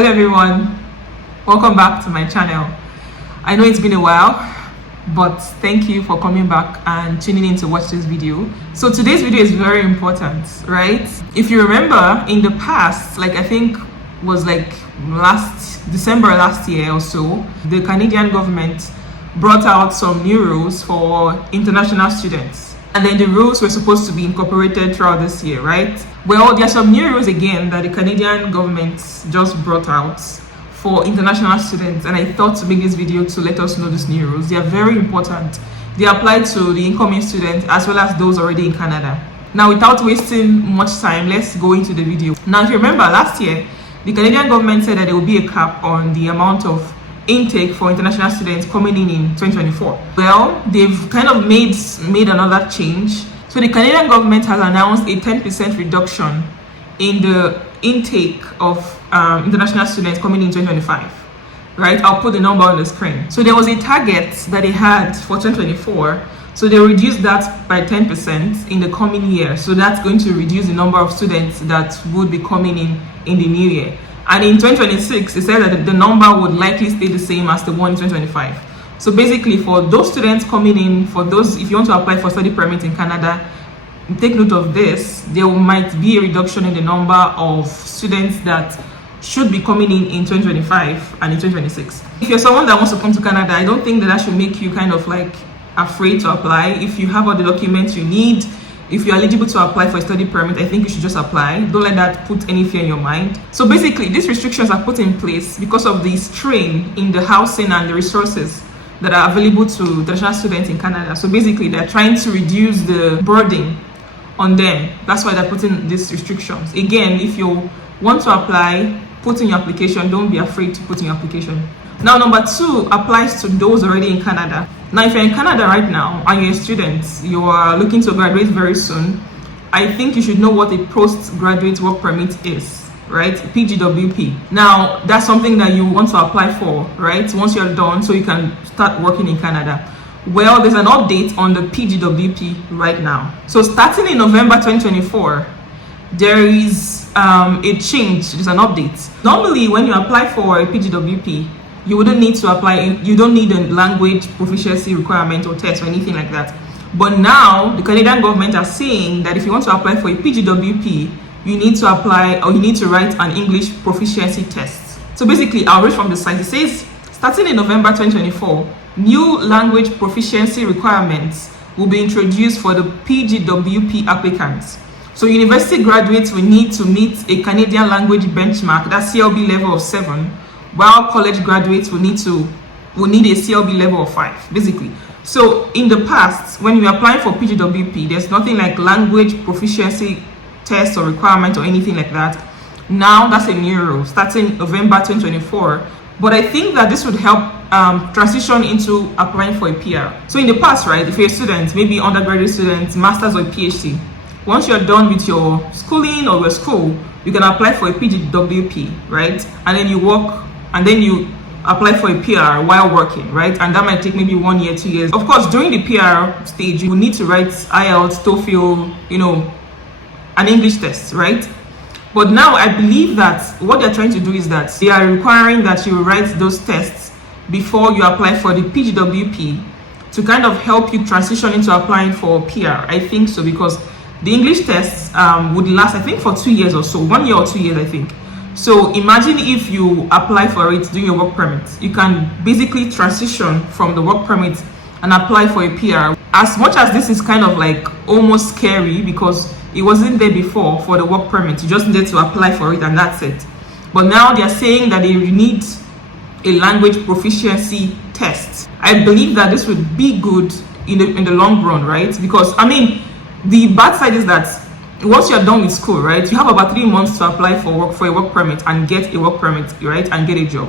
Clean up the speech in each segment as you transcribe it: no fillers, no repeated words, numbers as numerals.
Hello everyone, welcome back to my channel. I know it's been a while, but thank you for coming back and tuning in to watch this video. So today's video is very important, right? If you remember in the past, I think was last December last year or so, the Canadian government brought out some new rules for international students. And then the rules were supposed to be incorporated throughout this year, right? Well, there are some new rules again that the Canadian government just brought out for international students, and I thought to make this video to let us know these new rules. They are very important. They apply to the incoming students as well as those already in Canada. Now, without wasting much time, let's go into the video. Now, if you remember last year, the Canadian government said that there will be a cap on the amount of intake for international students coming in 2024. Well, they've kind of made another change. So the Canadian government has announced a 10% reduction in the intake of international students coming in 2025, right? I'll put the number on the screen. So there was a target that they had for 2024. So they reduced that by 10% in the coming year. So that's going to reduce the number of students that would be coming in the new year. And in 2026, they said that the number would likely stay the same as the one in 2025. So basically, for those students coming in, if you want to apply for study permit in Canada, take note of this. There might be a reduction in the number of students that should be coming in 2025 and in 2026. If you're someone that wants to come to Canada, I don't think that should make you kind of afraid to apply. If you have all the documents you need, if you're eligible to apply for a study permit, I think you should just apply. Don't let that put any fear in your mind. So basically, these restrictions are put in place because of the strain in the housing and the resources that are available to international students in Canada. So basically, they're trying to reduce the burden on them. That's why they're putting these restrictions. Again, if you want to apply, put in your application. Don't be afraid to put in your application. Now, number 2 applies to those already in Canada. Now, if you're in Canada right now and you're a student, you are looking to graduate very soon, I think you should know what a postgraduate work permit is, right? PGWP. Now, that's something that you want to apply for, right? Once you're done, so you can start working in Canada. Well, there's an update on the PGWP right now. So starting in November 2024, there is a change. There's an update. Normally, when you apply for a PGWP, you wouldn't need to apply. You don't need a language proficiency requirement or test or anything like that. But now, the Canadian government are saying that if you want to apply for a PGWP, you need to apply or you need to write an English proficiency test. So basically, I'll read from the site. It says, starting in November 2024, new language proficiency requirements will be introduced for the PGWP applicants. So university graduates will need to meet a Canadian language benchmark, that's CLB level of 7, while college graduates will need a CLB level of 5, basically. So in the past, when you're applying for PGWP, there's nothing like language proficiency test or requirement or anything like that. Now that's a new rule starting November 2024. But I think that this would help transition into applying for a PR. So in the past, right, if you're a student, maybe undergraduate student, master's or PhD, once you're done with your schooling or your school, you can apply for a PGWP, right? And then you work, and then you apply for a PR while working, right? And that might take maybe 1 year, 2 years. Of course, during the PR stage, you will need to write IELTS, TOEFL, an English test, right? But now I believe that what they're trying to do is that they are requiring that you write those tests before you apply for the PGWP to kind of help you transition into applying for PR. I think so, because the English tests would last, I think, for 2 years or so, 1 year or 2 years, I think. So imagine if you apply for it during your work permit, you can basically transition from the work permit and apply for a PR. As much as this is kind of almost scary because it wasn't there before for the work permit, you just needed to apply for it and that's it. But now they're saying that they need a language proficiency test. I believe that this would be good in the long run, right? Because the bad side is that once you're done with school, right, you have about 3 months to apply for a work permit and get a work permit, right, and get a job.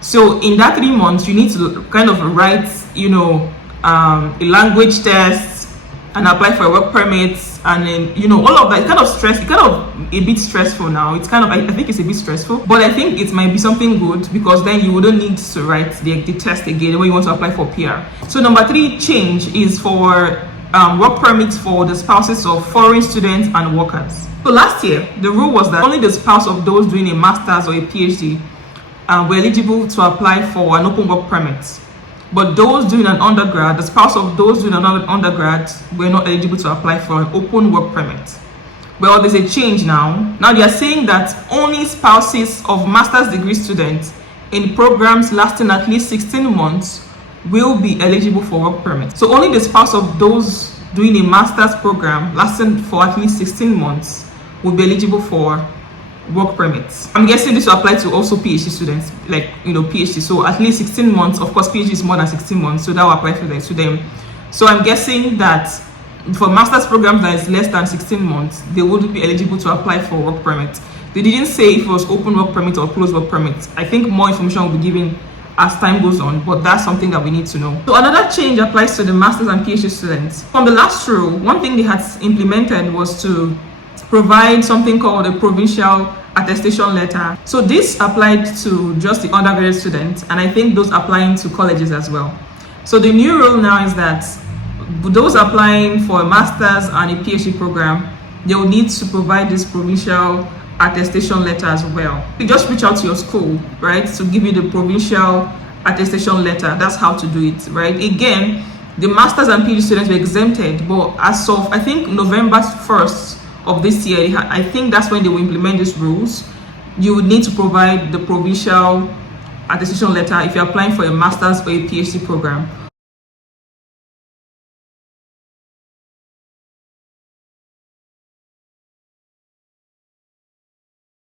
So in that 3 months, you need to kind of write, a language test and apply for a work permit, and then all of that. It's kind of stressful. It's kind of a bit stressful now. It's kind of, I think it's a bit stressful, but I think it might be something good because then you wouldn't need to write the test again when you want to apply for PR. So number 3 change is for work permits for the spouses of foreign students and workers. So last year, the rule was that only the spouse of those doing a master's or a PhD were eligible to apply for an open work permit. But those doing an undergrad, the spouse of those doing an undergrad, were not eligible to apply for an open work permit. Well, there's a change now. Now they are saying that only spouses of master's degree students in programs lasting at least 16 months will be eligible for work permit. So only the spouse of those doing a master's program lasting for at least 16 months will be eligible for work permits. I'm guessing this will apply to also PhD students, like, PhD. So at least 16 months. Of course, PhD is more than 16 months, so that will apply to them. So I'm guessing that for master's programs that is less than 16 months, they would be eligible to apply for work permit. They didn't say if it was open work permit or closed work permit. I think more information will be given as time goes on, but that's something that we need to know. So another change applies to the master's and PhD students. From the last rule, one thing they had implemented was to provide something called a provincial attestation letter. So this applied to just the undergraduate students, and I think those applying to colleges as well. So the new rule now is that those applying for a master's and a PhD program, they will need to provide this provincial attestation letter as well. You just reach out to your school, right, to give you the provincial attestation letter. That's how to do it, right? Again, the masters and PhD students were exempted, but as of I think November 1st of this year, I think that's when they will implement these rules. You would need to provide the provincial attestation letter if you're applying for a master's or a PhD program.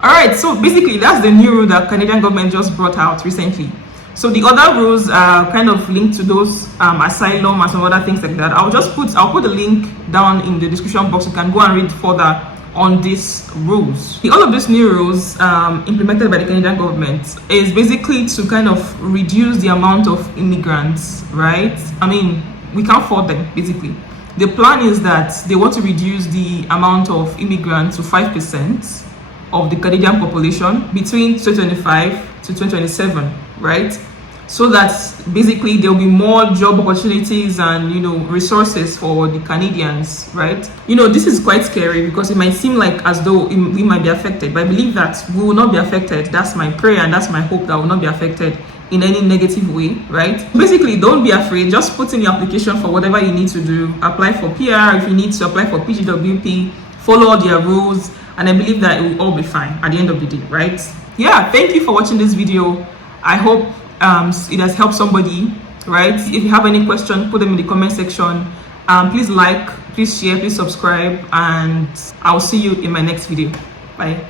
All right, so basically that's the new rule that Canadian government just brought out recently. So the other rules are kind of linked to those asylum and some other things like that. I'll put the link down in the description box. You can go and read further on these rules. All of these new rules implemented by the Canadian government is basically to kind of reduce the amount of immigrants, right? I mean, we can't afford them, basically. The plan is that they want to reduce the amount of immigrants to 5% of the Canadian population between 2025 to 2027, right? So that basically there will be more job opportunities and resources for the Canadians, right? This is quite scary because it might seem like as though we might be affected, but I believe that we will not be affected. That's my prayer and that's my hope, that we will not be affected in any negative way, right? Basically, don't be afraid. Just put in your application for whatever you need to do. Apply for PR if you need to, apply for PGWP, follow all their rules, and I believe that it will all be fine at the end of the day, right? Yeah, thank you for watching this video. I hope it has helped somebody, right? If you have any questions, put them in the comment section. Please like, please share, please subscribe, and I'll see you in my next video. Bye.